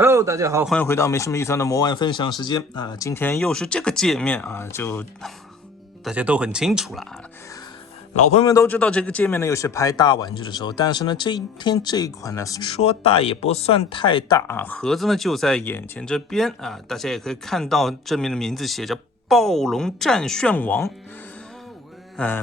Hello， 大家好，欢迎回到没什么预算的魔玩分享时间啊！今天又是这个界面啊，就大家都很清楚了啊。老朋友们都知道这个界面呢，又是拍大玩具的时候，但是呢，这一款呢，说大也不算太大啊，盒子呢就在眼前这边啊，大家也可以看到正面的名字写着“暴龙战炫王”。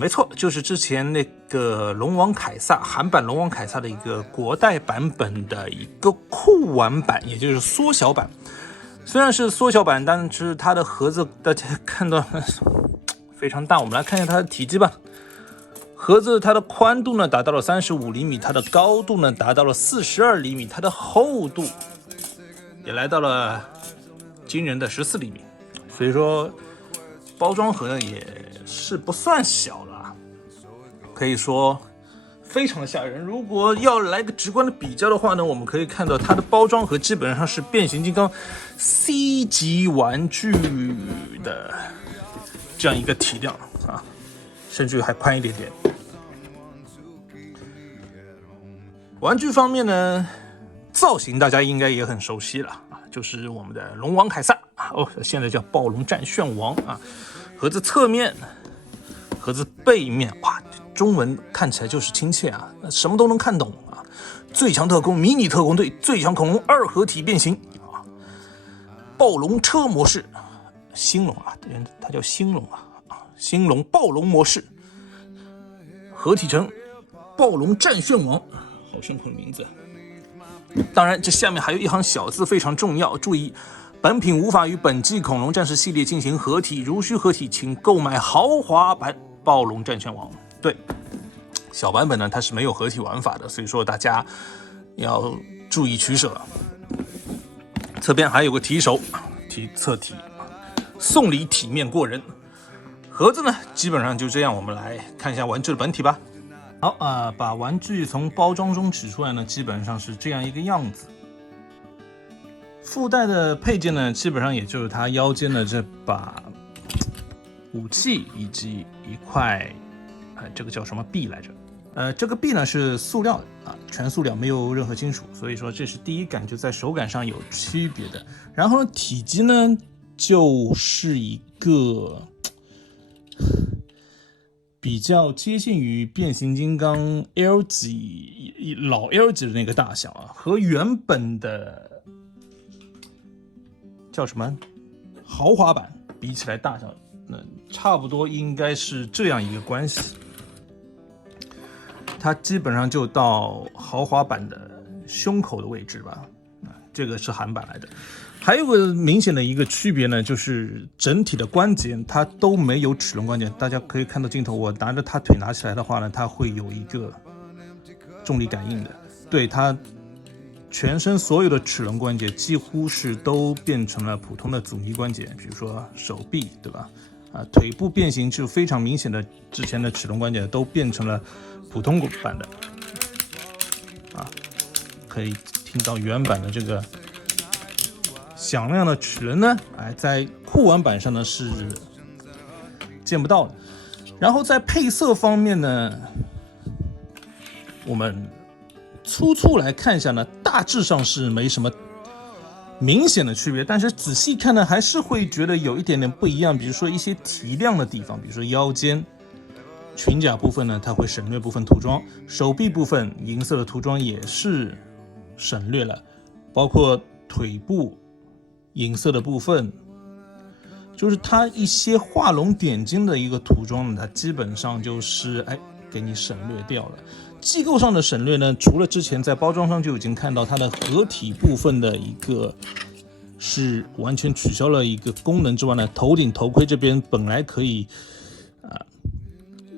没错，就是之前那个龙王凯撒韩版龙王凯撒的一个国代版本的一个酷玩版，也就是缩小版。虽然是缩小版，但是它的盒子大家看到非常大。我们来看一下它的体积吧。盒子它的宽度呢达到了35厘米，它的高度呢达到了42厘米，它的厚度也来到了惊人的14厘米。所以说，包装盒呢也是不算小了，可以说非常的吓人。如果要来个直观的比较的话呢，我们可以看到它的包装盒基本上是变形金刚 C 级玩具的这样一个体量啊，甚至还宽一点点。玩具方面呢，造型大家应该也很熟悉了啊，就是我们的龙王凯撒啊，现在叫暴龙战炫王啊。盒子侧面，盒子背面，哇，中文看起来就是亲切啊，什么都能看懂啊。最强特工迷你特工队，最强恐龙2合体变形啊，暴龙车模式，兴龙啊，它叫兴龙啊，兴龙暴龙模式，合体成暴龙战炫王，好顺口的名字。当然，这下面还有一行小字非常重要，注意。本品无法与本季恐龙战士系列进行合体，如需合体，请购买豪华版暴龙战炫王。对，小版本呢它是没有合体玩法的，所以说大家要注意取舍。侧边还有个提手，侧体，送礼体面过人。盒子呢基本上就这样，我们来看一下玩具的本体吧。好啊，把玩具从包装中取出来呢，基本上是这样一个样子。附带的配件呢，基本上也就是它腰间的这把武器以及一块，这个叫什么臂来着？这个臂呢是塑料的啊，全塑料，没有任何金属，所以说这是第一感觉在手感上有区别的。然后体积呢，就是一个比较接近于变形金刚 L 级老 L 级的那个大小啊，和原本的。叫什么豪华版比起来大小，差不多应该是这样一个关系。它基本上就到豪华版的胸口的位置吧，这个是韩版来的。还有个明显的一个区别呢，就是整体的关节它都没有齿轮关节。大家可以看到镜头，我拿着它腿拿起来的话呢，它会有一个重力感应的，对它。全身所有的齿轮关节几乎是都变成了普通的阻尼关节，比如说手臂，对吧？腿部变形就非常明显的，之前的齿轮关节都变成了普通版的，可以听到原版的这个响亮的齿轮呢，在酷玩版上呢是见不到的。然后在配色方面呢，我们粗粗来看一下呢，大致上是没什么明显的区别，但是仔细看呢，还是会觉得有一点点不一样。比如说一些提亮的地方，比如说腰间、裙甲部分呢，它会省略部分涂装；手臂部分银色的涂装也是省略了，包括腿部银色的部分，就是它一些画龙点睛的一个涂装呢，它基本上就是给你省略掉了。机构上的省略呢，除了之前在包装上就已经看到它的合体部分的一个是完全取消了一个功能之外呢，头顶头盔这边本来可以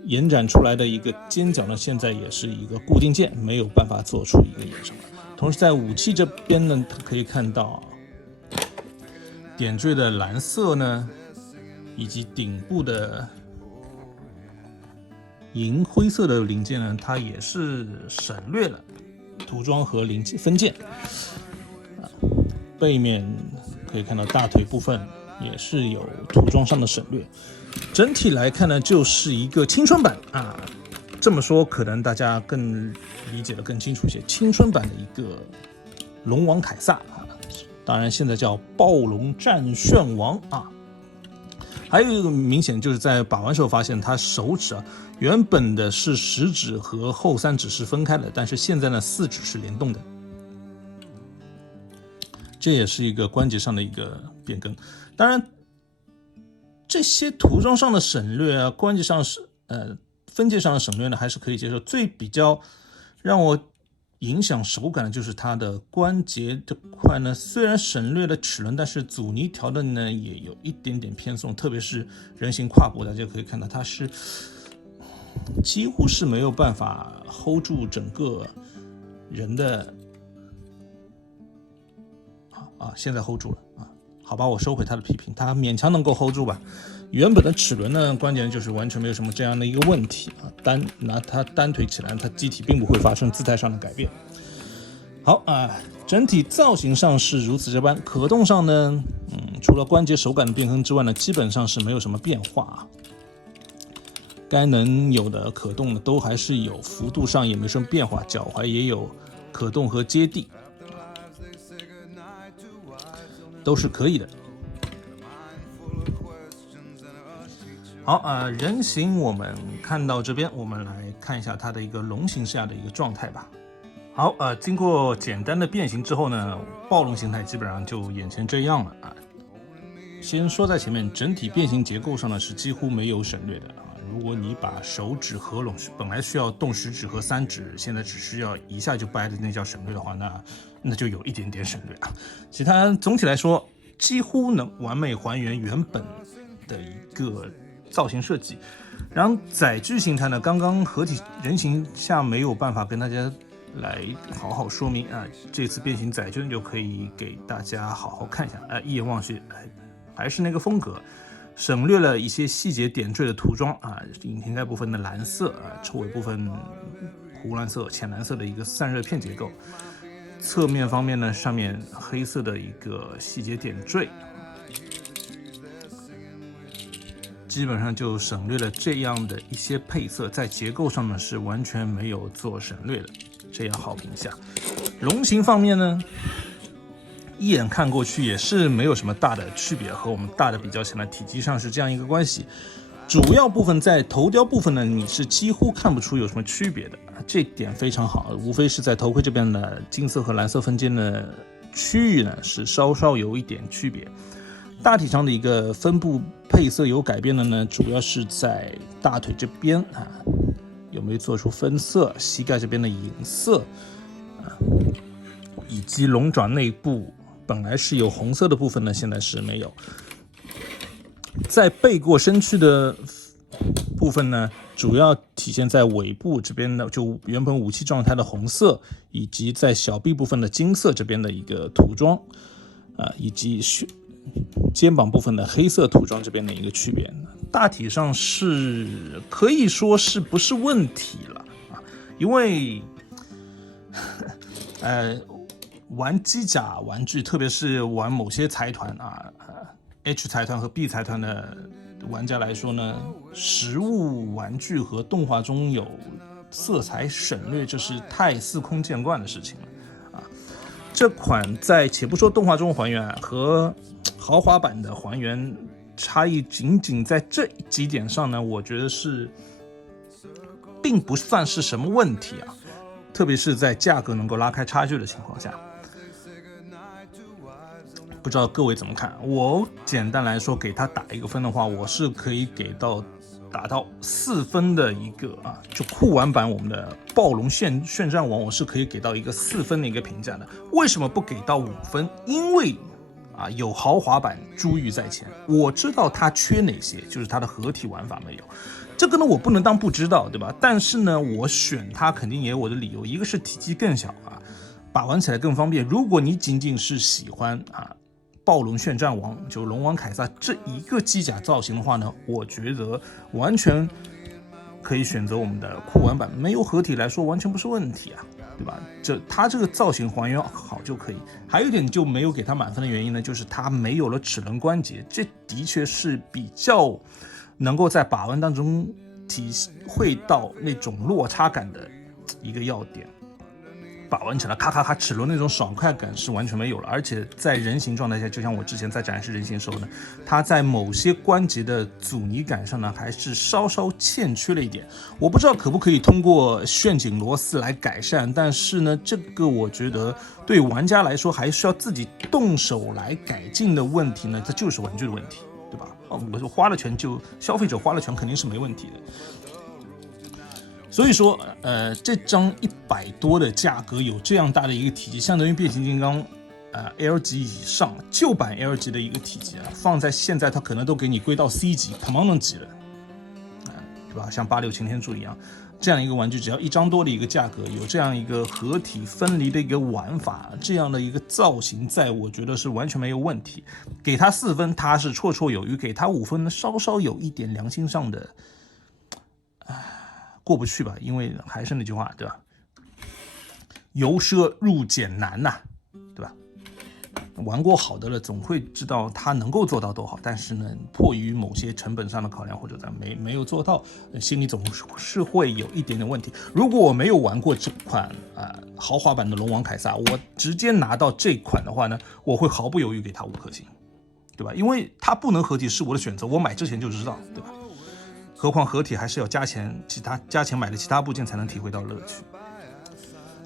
延展出来的一个尖角呢，现在也是一个固定件，没有办法做出一个延伸。同时在武器这边呢，可以看到点缀的蓝色呢，以及顶部的银灰色的零件呢，它也是省略了涂装和零件分件。背面可以看到大腿部分也是有涂装上的省略。整体来看呢，就是一个青春版啊。这么说可能大家更理解的更清楚一些，青春版的一个龙王凯撒啊，当然现在叫暴龙战旋王啊。还有一个明显就是在把玩时候发现，它手指原本的是食指和后三指是分开的，但是现在呢四指是联动的，这也是一个关节上的一个变更。当然，这些涂装上的省略关节上分界上的省略呢，还是可以接受。最比较让我影响手感的就是它的关节这块呢，虽然省略了齿轮，但是阻尼调的呢也有一点点偏松，特别是人行胯部，大家可以看到它是几乎是没有办法 hold 住整个人的现在 hold 住了好吧，我收回他的批评，他勉强能够 hold 住吧。原本的齿轮呢，关键就是完全没有什么这样的一个问题拿它单腿起来，它机体并不会发生姿态上的改变。好整体造型上是如此这般，可动上呢，除了关节手感的变更之外呢，基本上是没有什么变化该能有的可动的都还是有，幅度上也没什么变化，脚踝也有可动和接地，都是可以的。好人形我们看到这边，我们来看一下它的一个龙形下的一个状态吧。好经过简单的变形之后呢，暴龙形态基本上就演成这样了先说在前面，整体变形结构上呢是几乎没有省略的如果你把手指合拢，本来需要动食指和三指，现在只需要一下就掰的，那叫省略的话，那就有一点点省略其他总体来说，几乎能完美还原原本的一个造型设计。然后载具形态呢，刚刚合体人形下没有办法跟大家来好好说明这次变形载具就可以给大家好好看一下一眼望去还是那个风格，省略了一些细节点缀的涂装引擎盖部分的蓝色车尾部分湖蓝色、浅蓝色的一个散热片结构。侧面方面呢，上面黑色的一个细节点缀，基本上就省略了这样的一些配色，在结构上面是完全没有做省略的，这样好评下。龙形方面呢，一眼看过去也是没有什么大的区别，和我们大的比较起来，体积上是这样一个关系。主要部分在头雕部分呢，你是几乎看不出有什么区别的，这点非常好，无非是在头盔这边的金色和蓝色分间的区域呢是稍稍有一点区别。大体上的一个分布配色有改变的呢，主要是在大腿这边有没有做出分色，膝盖这边的银色以及龙爪内部本来是有红色的部分呢，现在是没有。在背过身躯的部分呢，主要体现在尾部这边的，就原本武器状态的红色，以及在小臂部分的金色这边的一个涂装以及肩膀部分的黑色涂装这边的一个区别，大体上是可以说是不是问题了因为玩机甲玩具，特别是玩某些财团H 财团和 B 财团的玩家来说呢，实物玩具和动画中有色彩省略，这是太司空见惯的事情了这款在且不说动画中还原和豪华版的还原差异，仅仅在这几点上呢，我觉得是并不算是什么问题特别是在价格能够拉开差距的情况下。不知道各位怎么看？我简单来说，给他打一个分的话，我是可以打到4分的一个就酷玩版我们的暴龙旋战王，我是可以给到一个4分的一个评价的。为什么不给到5分？因为有豪华版珠玉在前，我知道它缺哪些，就是它的合体玩法没有。这个呢，我不能当不知道，对吧？但是呢，我选它肯定也有我的理由，一个是体积更小把玩起来更方便。如果你仅仅是喜欢暴龙旋战王，就龙王凯撒这一个机甲造型的话呢，我觉得完全可以选择我们的酷玩版，没有合体来说完全不是问题对吧？它这个造型还原好就可以。还有一点就没有给它满分的原因呢，就是它没有了齿轮关节，这的确是比较能够在把玩当中体会到那种落差感的一个要点。把玩起来咔咔咔齿轮那种爽快感是完全没有了，而且在人形状态下，就像我之前在展示人形的时候呢，它在某些关节的阻尼感上呢，还是稍稍欠缺了一点。我不知道可不可以通过旋紧螺丝来改善，但是呢，这个我觉得对玩家来说还需要自己动手来改进的问题呢，这就是玩具的问题，对吧？我说花了钱就消费者花了钱肯定是没问题的。所以说，这张100多的价格有这样大的一个体积，相当于变形金刚L 级以上旧版 L 级的一个体积啊，放在现在它可能都给你归到 C 级 Command 级了，对吧？像86擎天柱一样，这样一个玩具只要1张多的一个价格，有这样一个合体分离的一个玩法，这样的一个造型，在我觉得是完全没有问题。给他4分，他是绰绰有余；给他5分呢，稍稍有一点良心上的过不去吧，因为还是那句话，对吧？由奢入俭难呐，对吧？玩过好的了，总会知道它能够做到多好，但是呢，迫于某些成本上的考量，或者咱没有做到，心里总是会有一点点问题。如果我没有玩过这款豪华版的龙王凯撒，我直接拿到这款的话呢，我会毫不犹豫给它5颗星，对吧？因为它不能合体是我的选择，我买之前就知道，对吧？何况合体还是要加钱买的其他部件才能体会到乐趣。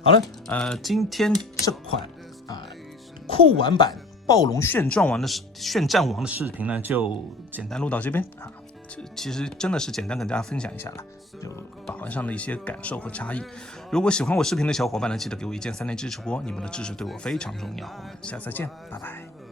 好了，今天这款酷玩版暴龙炫战王的视频呢，就简单录到这边啊。其实真的是简单跟大家分享一下了，就把玩上的一些感受和差异。如果喜欢我视频的小伙伴呢，记得给我一键3连支持哦，你们的支持对我非常重要。我们下次再见，拜拜。